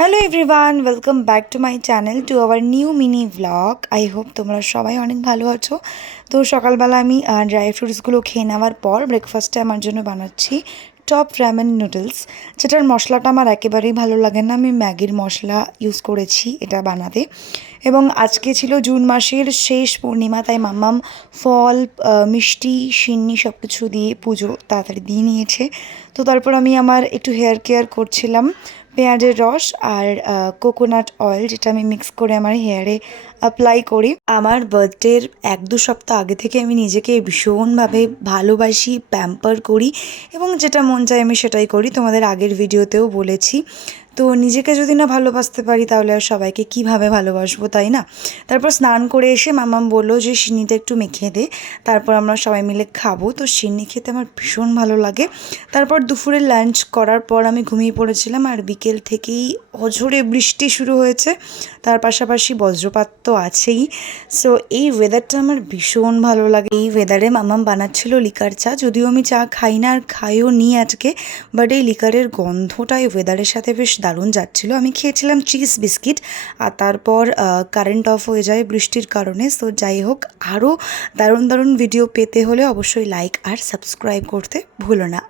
Hello everyone, welcome back to my channel to our new mini vlog. I hope তোমরা সবাই অনেক ভালো আছো। তো সকালবেলা আমি ড্রাই ফ্রুটসগুলো খেয়ে নেওয়ার পর ব্রেকফাস্টে আমার জন্য বানাচ্ছি টপ র্যামেন নুডলস, যেটার মশলাটা আমার একেবারেই ভালো লাগে না। আমি ম্যাগির মশলা ইউজ করেছি এটা বানাতে। এবং আজকে ছিল জুন মাসের শেষ পূর্ণিমা, তাই মাম্মাম ফল, মিষ্টি, সিন্নি সব কিছু দিয়ে পুজো তাড়াতাড়ি দিয়ে নিয়েছে। তো তারপর আমি আমার একটু হেয়ার কেয়ার করছিলাম। পেঁয়াজের রস আর কোকোনাট অয়েল, যেটা আমি মিক্স করে আমার হেয়ারে অ্যাপ্লাই করি। আমার বার্থডের 1-2 সপ্তাহ আগে থেকে আমি নিজেকে ভীষণভাবে ভালোবাসি, প্যাম্পার করি এবং যেটা মন চায় আমি সেটাই করি। তোমাদের আগের ভিডিওতেও বলেছি। তো নিজেকে যদি না ভালোবাসতে পারি তাহলে আর সবাইকে কীভাবে ভালোবাসবো, তাই না? তারপর স্নান করে এসে মামাম বললো যে সিন্নিটা একটু মেখে দে, তারপর আমরা সবাই মিলে খাবো। তো সিন্নি খেতে আমার ভীষণ ভালো লাগে। তারপর দুপুরে লাঞ্চ করার পর আমি ঘুমিয়ে পড়েছিলাম, আর বিকেল থেকেই অঝোরে বৃষ্টি শুরু হয়েছে, তার পাশাপাশি বজ্রপাত তো আছেই। সো এই ওয়েদারটা আমার ভীষণ ভালো লাগে। এই ওয়েদারে মামাম বানাচ্ছিল লিকার চা, যদিও আমি চা খাই না আর খাইও নি আজকে, বাট এই লিকারের গন্ধটা এই ওয়েদারের সাথে বেশ দারুণ যাচ্ছিলো। আমি খেয়েছিলাম চিজ বিস্কিট, আর তারপর কারেন্ট অফ হয়ে যায় বৃষ্টির কারণে। সো যাই হোক, আরও দারুণ দারুণ ভিডিও পেতে হলে অবশ্যই লাইক আর সাবস্ক্রাইব করতে ভুলো না।